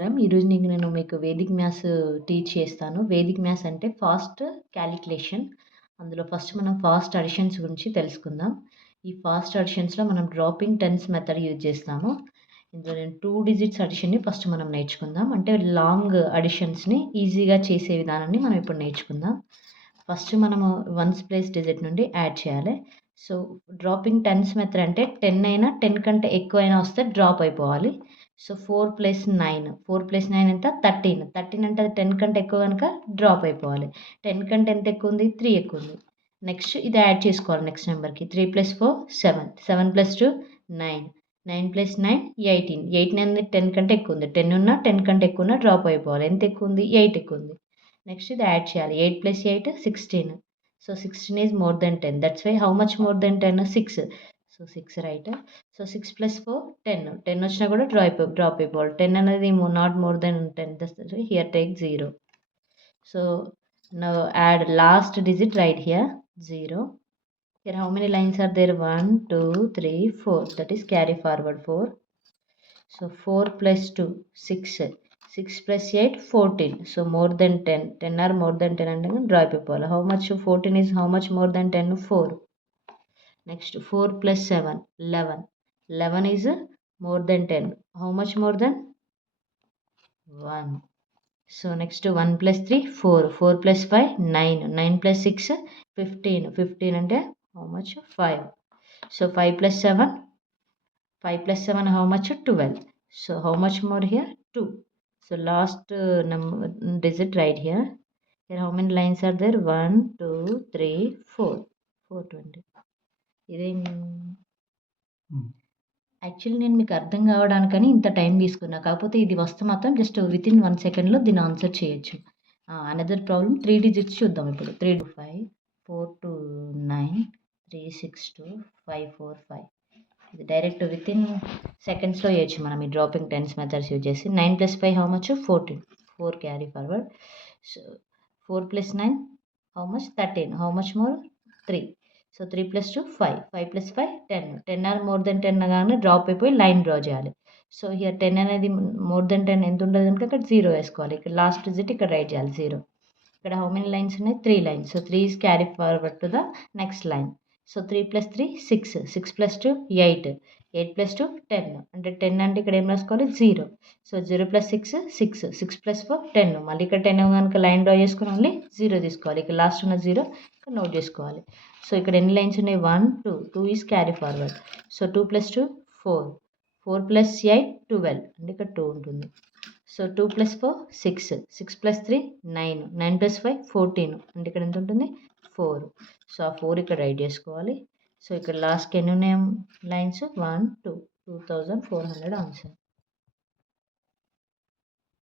ఈరోజు నేను మీకు వేదిక్ మ్యాథ్స్ టీచ్ చేస్తాను. వేదిక్ మ్యాథ్స్ అంటే ఫాస్ట్ క్యాలిక్యులేషన్. అందులో ఫస్ట్ మనం ఫాస్ట్ అడిషన్స్ గురించి తెలుసుకుందాం. ఈ ఫాస్ట్ అడిషన్స్‌లో మనం డ్రాపింగ్ టెన్స్ మెథడ్ యూజ్ చేస్తాము. ఇందులో నేను 2 డిజిట్స్ అడిషన్‌ని ఫస్ట్ మనం నేర్చుకుందాం. అంటే లాంగ్ అడిషన్స్‌ని ఈజీగా చేసే విధానాన్ని మనం ఇప్పుడు నేర్చుకుందాం. ఫస్ట్ మనము వన్స్ ప్లేస్ డిజిట్ నుండి యాడ్ చేయాలి. సో, డ్రాపింగ్ టెన్స్ మెథడ్ అంటే 10 అయినా 10 కంటే ఎక్కువైనా వస్తే డ్రాప్ అయిపోవాలి. సో, 4 + 9 ఎంత? 13. 13 అంటే అది 10 కంటే ఎక్కువ గనుక డ్రాప్ అయిపోవాలి. 10 కంటే ఎంత ఎక్కువుంది? 3 ఎక్కువుంది. నెక్స్ట్ ఇది యాడ్ చేసుకోవాలి నెక్స్ట్ నంబర్‌కి. 3 + 4 7. 7 + 2 9. 9 + 9 18. 18 అనేది 10 కంటే ఎక్కువుంది. 10 ఉన్నా 10 కంటే ఎక్కువున్నా డ్రాప్ అయిపోవాలి. ఎంత ఎక్కువుంది? 8 ఎక్కువుంది. నెక్స్ట్ ఇది యాడ్ చేయాలి. 8 + 8 16. So, 16 is more than 10. That's why how much more than 10? 6. So, 6 right. So, 6 + 4 10. 10 వచ్చినా కూడా డ్రాప్ అయిపోవాలి. 10 అనేది not more than 10. Here take 0. So, now add last digit right here 0. Here how many lines are there? 1, 2, 3, 4. That is carry forward 4. So, 4 + 2 6. 6 + 8 14. So, more than 10. 10 or more than 10 అంటే drop అయిపోవాలి. How much 14 is how much more than 10? 4. Next 4 + 7 11. 11 is more than 10. How much more than? 1. So next 1 + 3 4. 4 + 5 9. 9 + 6 15. 15 అంటే how much? 5. So 5 + 7 how much? 12. So how much more here? 2. So last digit right here. Here how many lines are there? 1 2 3 4. 420. ఇదేం actually నేను మీకు అర్థం కావడానికని ఇంత time తీసుకున్నా. కాకపోతే ఇది వస్తే మాత్రం జస్ట్ వితిన్ 1 సెకండ్‌లో దీన్ని ఆన్సర్ చేయొచ్చు. అనదర్ ప్రాబ్లమ్ 3 డిజిట్స్ చూద్దాం ఇప్పుడు. 3 2 5 4 2 9 3 6 2 5 4 5. ఇది డైరెక్ట్ వితిన్ సెకండ్స్‌లో చేయొచ్చు మనం ఈ డ్రాపింగ్ టెన్స్ మెథడ్స్ యూజ్ చేసి. 9 + 5 how much? 14. 4 carry forward. So 4 + 9 how much? 13. How much more? 3. So 3 + 2 5. 5 + 5 10. 10 or more than 10 అనగానే డ్రాప్ అయిపోయి లైన్ డ్రా చేయాలి. సో హియర్ 10 అనేది మోర్ దెన్ 10 ఎంత ఉండదు కనుక ఇక్కడ 0 వేసుకోవాలి. ఇక్కడ లాస్ట్ డిజిట్ ఇక్కడ రైట్ చేయాలి 0. ఇక్కడ హౌ మెనీ లైన్స్ ఉన్నాయి? 3 lines. So 3 is carry forward to the next line. So 3 + 3 6. 6 + 2 8. 8 + 2 10. అంటే 10 అంటే ఇక్కడ ఏం రాసుకోవాలి? 0. సో 0 + 6 6. 6 + 4 10. మళ్ళీ ఇక్కడ 10 కనుక లైన్ డ్రా చేసుకుని ఓన్లీ 0 తీసుకోవాలి. ఇక్కడ లాస్ట్ ఉన్న 0 ఇక్కడ నోట్ చేసుకోవాలి. సో ఇక్కడ ఎన్ని లైన్స్ ఉన్నాయి? 1 2. 2 ఈస్ క్యారీ ఫార్వర్డ్. సో 2 + 2 4. 4 + 8 12. అంటే ఇక్కడ 2 ఉంటుంది. సో 2 + 4 6. 6 + 3 9. 9 + 5 14. అంటే ఇక్కడ ఎంత ఉంటుంది? 4. సో ఆ 4 ఇక్కడ రైట్ చేసుకోవాలి. సో ఇక్కడ లాస్ట్‌కి ఎన్ని ఉన్నాయి లైన్స్? 1 2. 2400 ఆన్సర్.